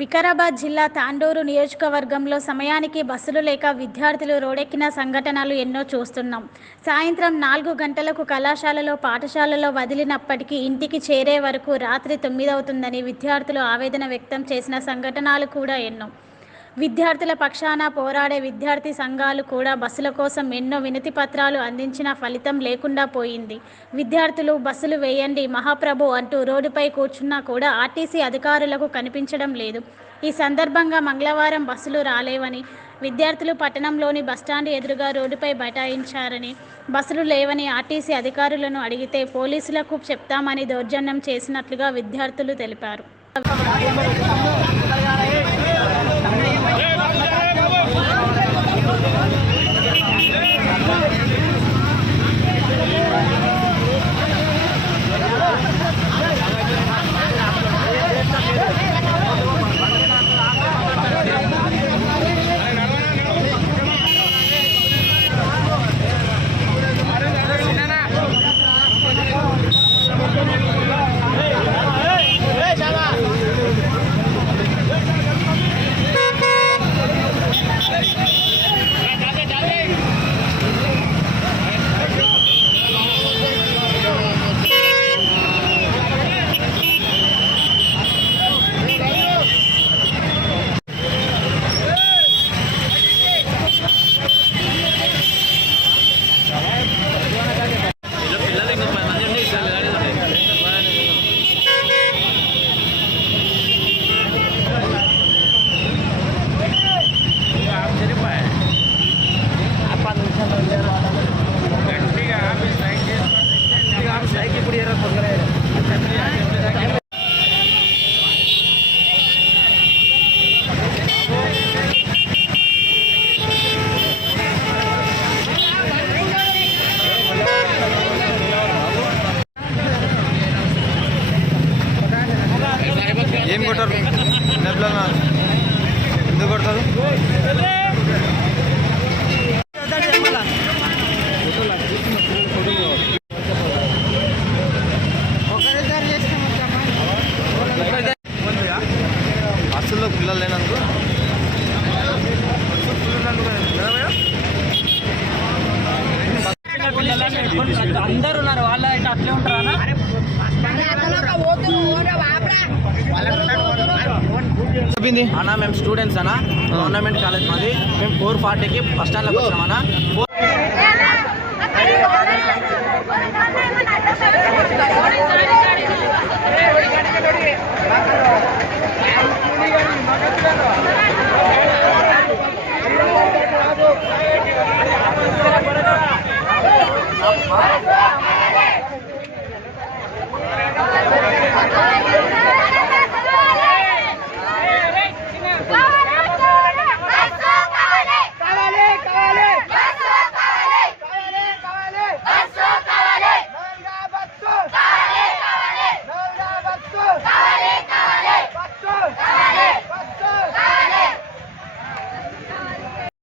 వికారాబాద్ జిల్లా తాండూరు నియోజకవర్గంలో సమయానికి బస్సులు లేక విద్యార్థులు రోడ్డెక్కిన సంఘటనలు ఎన్నో చూస్తున్నాం. సాయంత్రం 4 గంటలకు కళాశాలలో పాఠశాలలో వదిలినప్పటికీ ఇంటికి చేరే వరకు రాత్రి 9 అవుతుందని విద్యార్థులు ఆవేదన వ్యక్తం చేసిన సంఘటనలు కూడా ఎన్నో. విద్యార్థుల పక్షాన పోరాడే విద్యార్థి సంఘాలు కూడా బస్సుల కోసం ఎన్నో వినతి పత్రాలు అందించినా ఫలితం లేకుండా పోయింది. విద్యార్థులు బస్సులు వేయండి మహాప్రభు అంటూ రోడ్డుపై కూర్చున్నా కూడా ఆర్టీసీ అధికారులకు కనిపించడం లేదు. ఈ సందర్భంగా మంగళవారం బస్సులు రాలేవని విద్యార్థులు పట్టణంలోని బస్టాండ్ ఎదురుగా రోడ్డుపై బైఠాయించారని, బస్సులు లేవని ఆర్టీసీ అధికారులను అడిగితే పోలీసులకు చెప్తామని దౌర్జన్యం చేసినట్లుగా విద్యార్థులు తెలిపారు. ఏం కొట్టారు ఎందుకు కొడతారు? బస్సుల్లో పిల్లలు లేనందుకు అందరు ఉన్నారు, వాళ్ళ అట్లే ఉంటారా? అన్నా మేము స్టూడెంట్స్ అన్నా, గవర్నమెంట్ కాలేజ్ మాది. మేము 4:40కి బస్ స్టాండ్లోకి వచ్చినాం అన్నా.